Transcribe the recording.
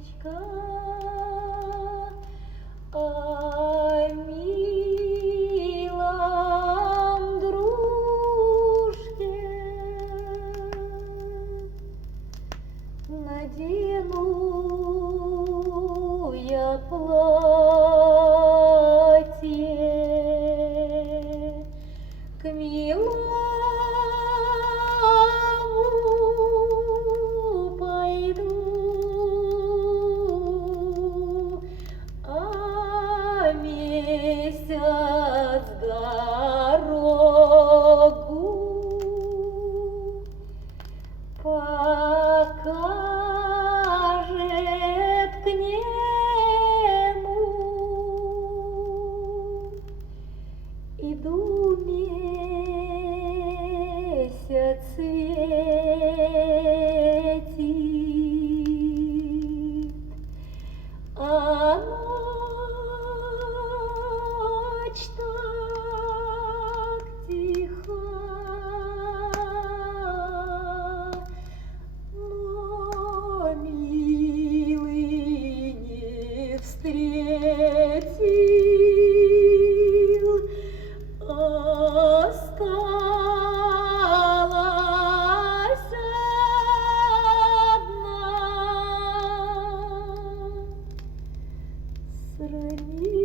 птичка, о милом дружке. Надену я платье к милому пойду, а месяц дорогу покажет к нему. Иду месяц светит, а ночь так тиха, но милый не встретил, осталась одна. Сравни